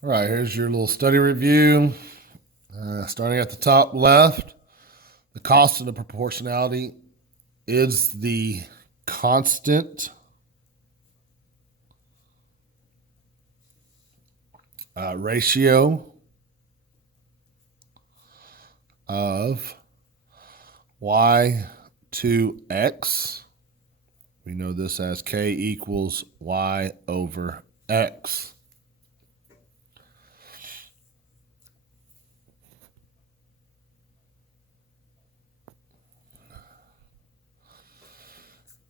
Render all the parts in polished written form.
All right, here's your little study review. Starting at the top left, the constant of proportionality is the constant ratio of y to x. We know this as k equals y over x.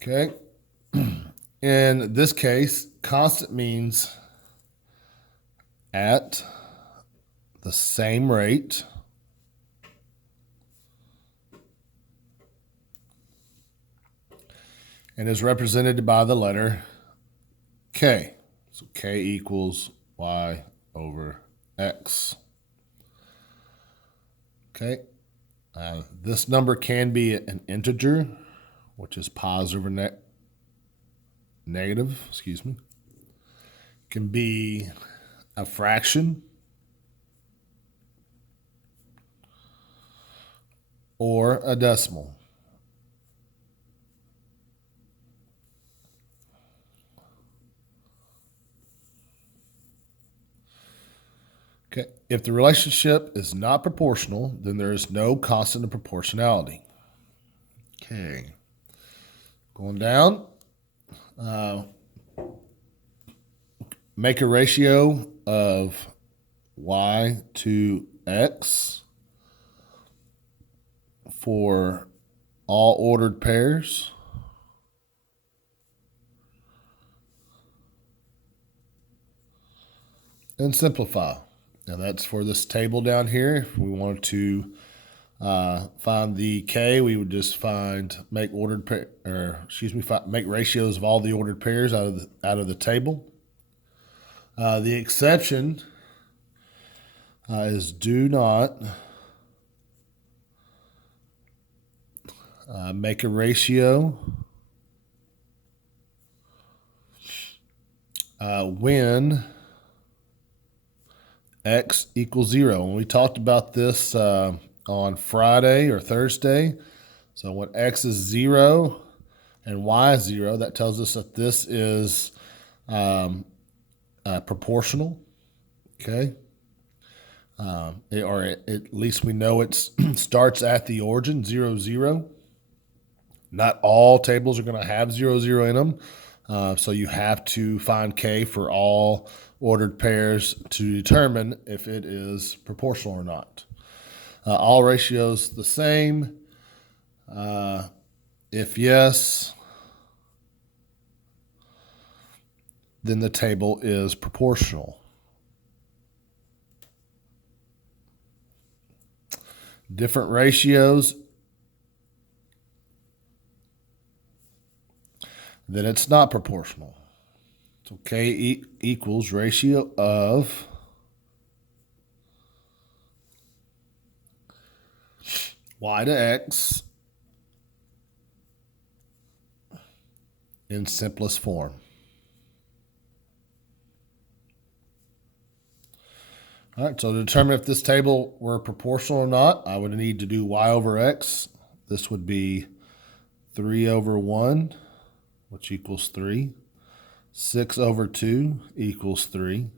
Okay. In this case, constant means at the same rate and is represented by the letter k. So k equals y over x. Okay. This number can be an integer, which is positive or negative, It can be a fraction or a decimal. Okay. If the relationship is not proportional, then there is no constant of proportionality. Okay. Going down. Make a ratio of y to x for all ordered pairs. And simplify. Now that's for this table down here. If we wanted to find the k, we would just make ratios of all the ordered pairs out of the table. The exception is do not make a ratio when x equals 0. And we talked about this on Friday or Thursday. So when x is 0 and y is 0, that tells us that this is proportional. Okay. Or at least we know it starts at the origin, 0, 0. Not all tables are going to have 0, 0 in them. So you have to find k for all ordered pairs to determine if it is proportional or not. All ratios the same. If yes, then the table is proportional. Different ratios, then it's not proportional. So k equals ratio of y to x in simplest form. All right, so to determine if this table were proportional or not, I would need to do y over x. This would be 3 over 1, which equals 3. 6 over 2 equals 3.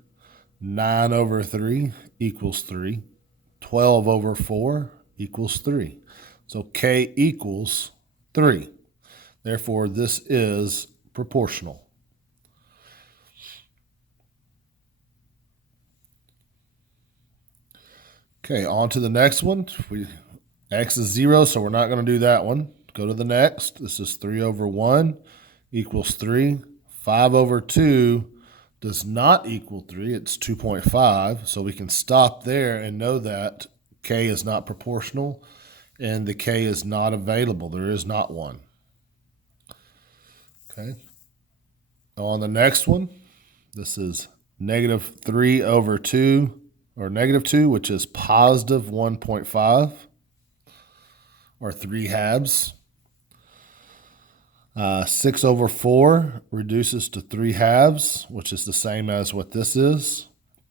9 over 3 equals 3. 12 over 4 equals 3. So k equals 3. Therefore, this is proportional. Okay, on to the next one. X is 0, so we're not going to do that one. Go to the next. This is 3 over 1 equals 3. 5 over 2 does not equal 3. It's 2.5. So we can stop there and know that k is not proportional and the k is not available. There is not one. Okay. On the next one, this is negative 3 over 2, or negative 2, which is positive 1.5, or 3 halves. 6 over 4 reduces to 3 halves, which is the same as what this is.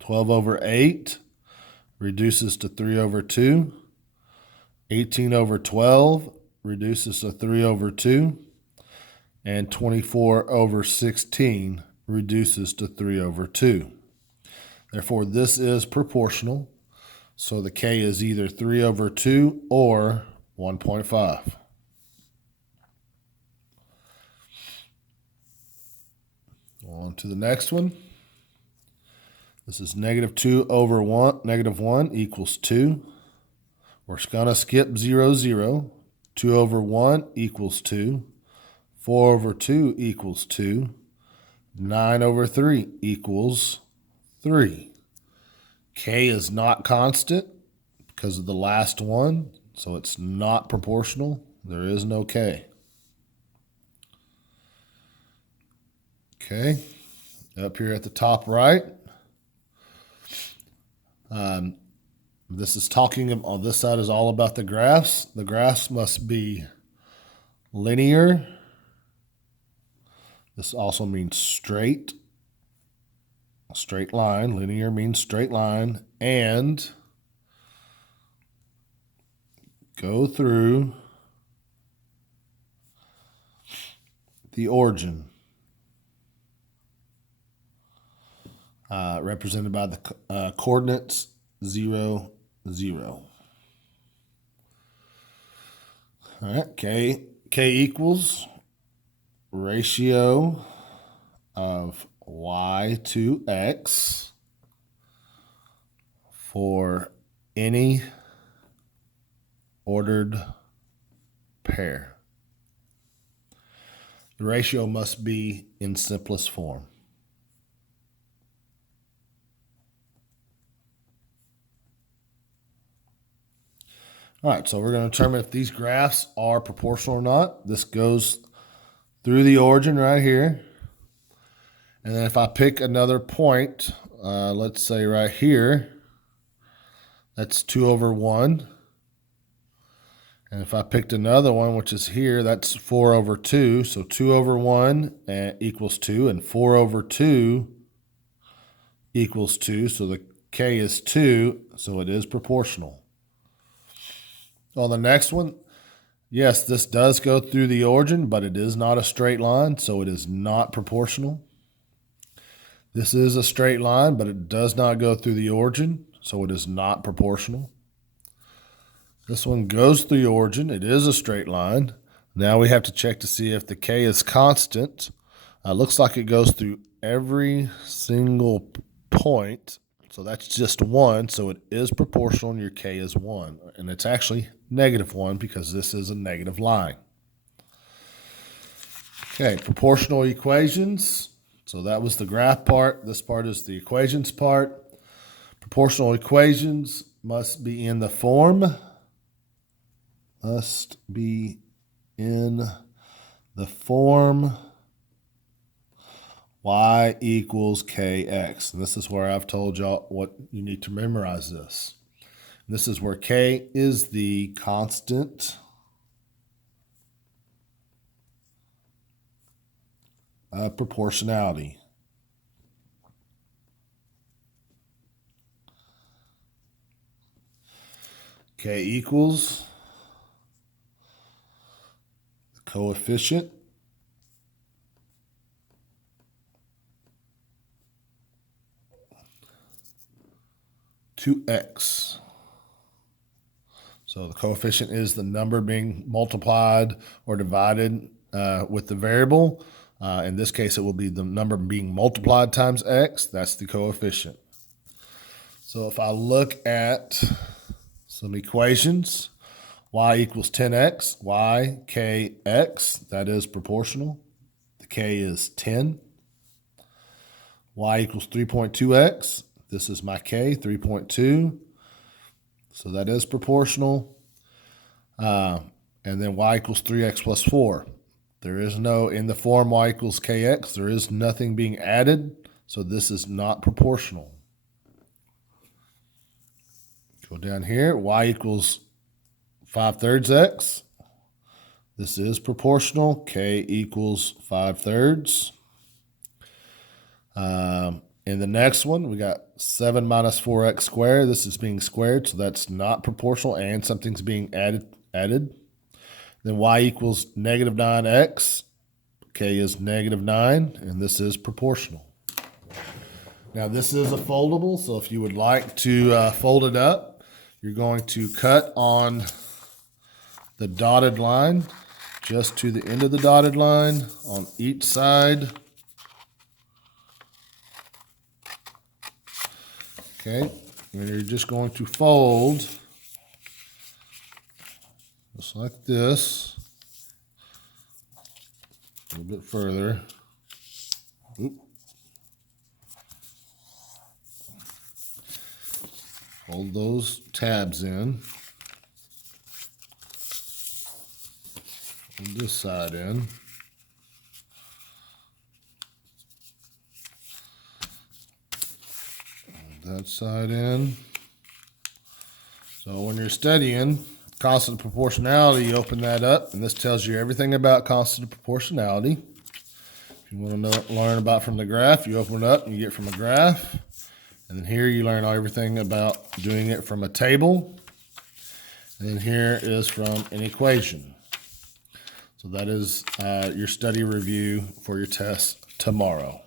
12 over 8 reduces to 3 over 2. 18 over 12 reduces to 3 over 2. And 24 over 16 reduces to 3 over 2. Therefore, this is proportional. So the K is either 3 over 2 or 1.5. On to the next one. This is negative 2 over 1, negative 1 equals 2. We're going to skip 0, 0. 2 over 1 equals 2. 4 over 2 equals 2. 9 over 3 equals 3. K is not constant because of the last one, so it's not proportional. There is no K. Okay, up here at the top right, this is talking on this side is all about the graphs. The graphs must be linear. This also means straight. A straight line. Linear means straight line. And go through the origin. Represented by the coordinates 0, 0. All right, K equals ratio of y to x for any ordered pair. The ratio must be in simplest form. All right, so we're going to determine if these graphs are proportional or not. This goes through the origin right here. And then if I pick another point, let's say right here, that's 2 over 1. And if I picked another one, which is here, that's 4 over 2. So 2 over 1 equals 2, and 4 over 2 equals 2. So the K is 2, so it is proportional. On the next one, yes, this does go through the origin, but it is not a straight line, so it is not proportional. This is a straight line, but it does not go through the origin, so it is not proportional. This one goes through the origin. It is a straight line. Now we have to check to see if the K is constant. Looks like it goes through every single point. So that's just 1, so it is proportional, and your K is 1. And it's actually -1 because this is a negative line. Okay, proportional equations. So that was the graph part. This part is the equations part. Proportional equations must be in the form. Y equals kx. And this is where I've told y'all what you need to memorize this. And this is where K is the constant proportionality. K equals the coefficient to x. So the coefficient is the number being multiplied or divided with the variable. In this case, it will be the number being multiplied times x. That's the coefficient. So if I look at some equations, y equals 10x, y, k, x, that is proportional. The k is 10. Y equals 3.2x. This is my K, 3.2. So that is proportional. And then y equals 3x plus 4. There is no, in the form y equals kx, there is nothing being added. So this is not proportional. Go down here, y equals 5/3 x. This is proportional. K equals 5/3. In the next one, we got 7 minus 4x squared. This is being squared, so that's not proportional, and something's being added. Then y equals negative 9x. K is negative 9, and this is proportional. Now, this is a foldable, so if you would like to fold it up, you're going to cut on the dotted line, just to the end of the dotted line on each side. Okay, and you're just going to fold just like this, a little bit further. Oop. Fold those tabs in. Fold this side in. That side in. So when you're studying constant proportionality, you open that up, and this tells you everything about constant proportionality. If you want to learn about from the graph, you open it up and you get from a graph. And then here you learn everything about doing it from a table. And then here is from an equation. So that is your study review for your test tomorrow.